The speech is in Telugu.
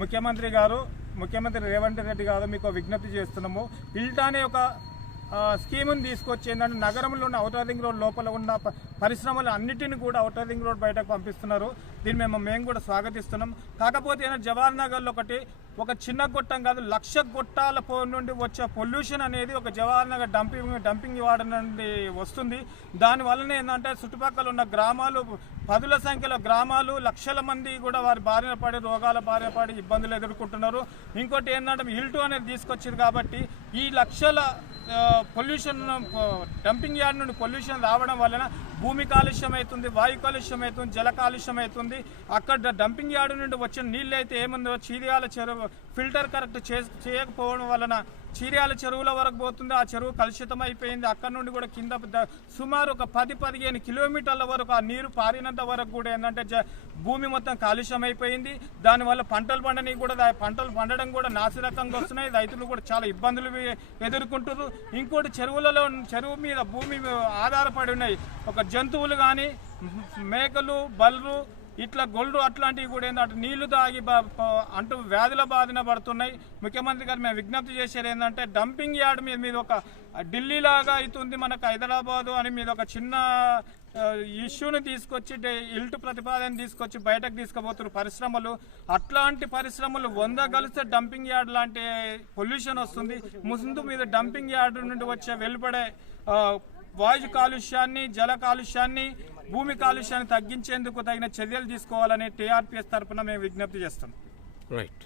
ముఖ్యమంత్రి రేవంత్ రెడ్డి గారు మీకు విజ్ఞప్తి చేస్తున్నాము. ఇల్టా అనే ఒక స్కీముని తీసుకొచ్చి ఏంటంటే నగరంలో ఉన్న ఔటర్ రింగ్ రోడ్ లోపల ఉన్న పరిశ్రమలు అన్నిటిని కూడా ఔటర్ రింగ్ రోడ్ బయటకు పంపిస్తున్నారు. దీన్ని మేము కూడా స్వాగతిస్తున్నాం. కాకపోతే జవహర్ నగర్లో ఒక చిన్న గొట్టం కాదు, 1,00,000 గొట్టాల నుండి వచ్చే పొల్యూషన్ అనేది ఒక జవహర్ నగర్ డంపింగ్ యార్డ్ నుండి వస్తుంది. దానివల్లనే ఏంటంటే చుట్టుపక్కల ఉన్న గ్రామాలు, పదుల సంఖ్యలో గ్రామాలు, లక్షల మంది కూడా వారి బారిన పడి రోగాల బారిన పడి ఇబ్బందులు ఎదుర్కొంటున్నారు. ఇంకోటి ఏంటంటే ఇల్టు అనేది తీసుకొచ్చింది కాబట్టి ఈ లక్షల పొల్యూషన్ డంపింగ్ యార్డ్ నుండి పొల్యూషన్ రావడం వలన భూమి కాలుష్యం అవుతుంది, వాయు కాలుష్యం అవుతుంది, జల కాలుష్యం అవుతుంది. అక్కడ డంపింగ్ యార్డ్ నుండి వచ్చిన నీళ్ళు అయితే ఏముందో చీర్యాల చెరువు ఫిల్టర్ కరెక్ట్ చేయకపోవడం వలన చీర్యాల చెరువుల వరకు పోతుంది. ఆ చెరువు కలుషితం అయిపోయింది. అక్కడ నుండి కూడా కింద సుమారు ఒక 10-15 కిలోమీటర్ల వరకు ఆ నీరు పారినంత వరకు కూడా ఏంటంటే భూమి మొత్తం కాలుష్యం అయిపోయింది. దానివల్ల పంటలు పండడం కూడా నాసిరకంగా వస్తున్నాయి. రైతులు కూడా చాలా ఇబ్బందులు ఎదుర్కొంటున్నారు. ఇంకోటి చెరువు మీద భూమి ఆధారపడి ఉన్నాయి ఒక జంతువులు కానీ, మేకలు, బల్లు, ఇట్లా గొల్లు అట్లాంటివి కూడా ఏంటంటే నీళ్లు తాగి అంటూ వ్యాధుల బాధిన పడుతున్నాయి. ముఖ్యమంత్రి గారు మేము విజ్ఞప్తి చేసేది ఏంటంటే డంపింగ్ యార్డ్ మీద ఒక ఢిల్లీలాగా అవుతుంది మనకు హైదరాబాదు అని మీద ఒక చిన్న ఇష్యూని తీసుకొచ్చి ఇల్టు ప్రతిపాదన తీసుకొచ్చి బయటకు తీసుకుపోతున్నారు పరిశ్రమలు. అట్లాంటి పరిశ్రమలు 100 కలిస్తే డంపింగ్ యార్డ్ లాంటి పొల్యూషన్ వస్తుంది. ముందు మీద డంపింగ్ యార్డ్ నుండి వచ్చే వెలువడే వాయు కాలుష్యాన్ని, జల కాలుష్యాన్ని, భూమి కాలుష్యాన్ని తగ్గించేందుకు తగిన చర్యలు తీసుకోవాలని టీఆర్పీఎస్ తరఫున మేము విజ్ఞప్తి చేస్తాం. రైట్.